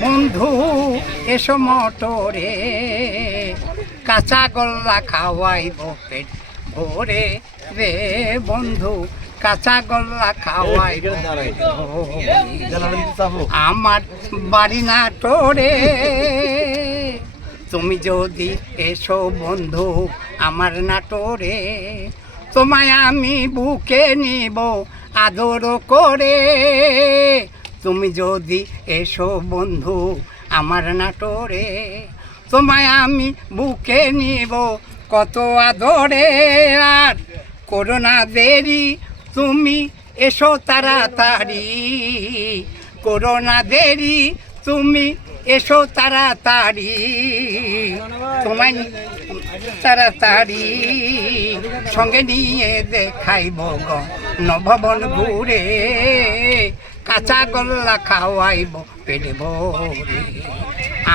বন্ধু এসো মটরে কাঁচা গল্লা খাওয়াইব পেট ভরে রে বন্ধু কাঁচা গল্লা খাওয়াইব আমার বাড়ি নাটোরে তুমি যদি এসো বন্ধু আমার নাটোরে তোমায় আমি বুকে নিব আদর করে তুমি যদি এসো বন্ধু আমার নাটোরে তোমায় আমি বুকে নিব কত আদরে আর করোনা দেরি তুমি এসো তাড়াতাড়ি করোনা দেরি তুমি এসো তাড়াতাড়ি তোমায় তাড়াতাড়ি সঙ্গে নিয়ে দেখাইব নভবন ঘুরে কাঁচা গল্লা খাওয়াইব পেট ভরে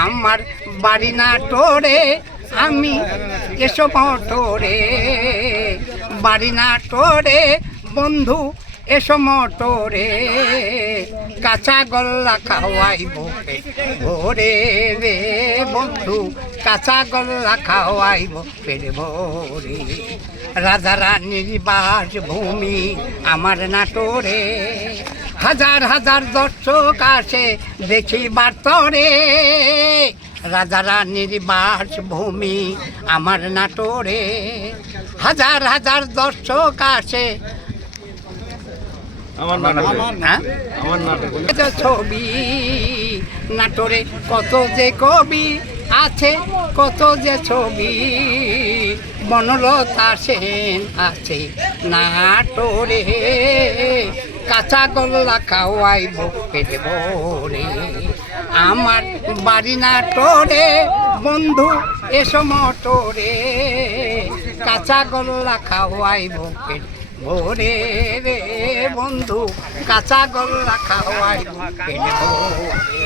আমার বাড়ি নাটোরে আমি এসো মটরে বাড়ি নাটোরে বন্ধু এসো মটরে কাঁচা গল্লা খাওয়াইব পেট ভরে রে বন্ধু কাঁচা গল্লা খাওয়াইব পেট ভরে রাজা রানীর বাস ভূমি আমার নাটোরে হাজার হাজার দর্শক আসে দেখিবার তরে রাজা রানীর বাস ভূমি আমার নাটোরে হাজার হাজার দর্শক আসে ছবি নাটোরে কত যে কবি আছে কত যে ছবি বনলতা সেন আছে নাটোরে কাঁচা গল্লা খাওয়াইব পেট ভরে আমার বাড়ি নাটোরে বন্ধু এসো মটরে কাঁচা গল্লা খাওয়াইব পেট ভরে রে বন্ধু কাঁচা গল্লা খাওয়াইব পেট ভরে।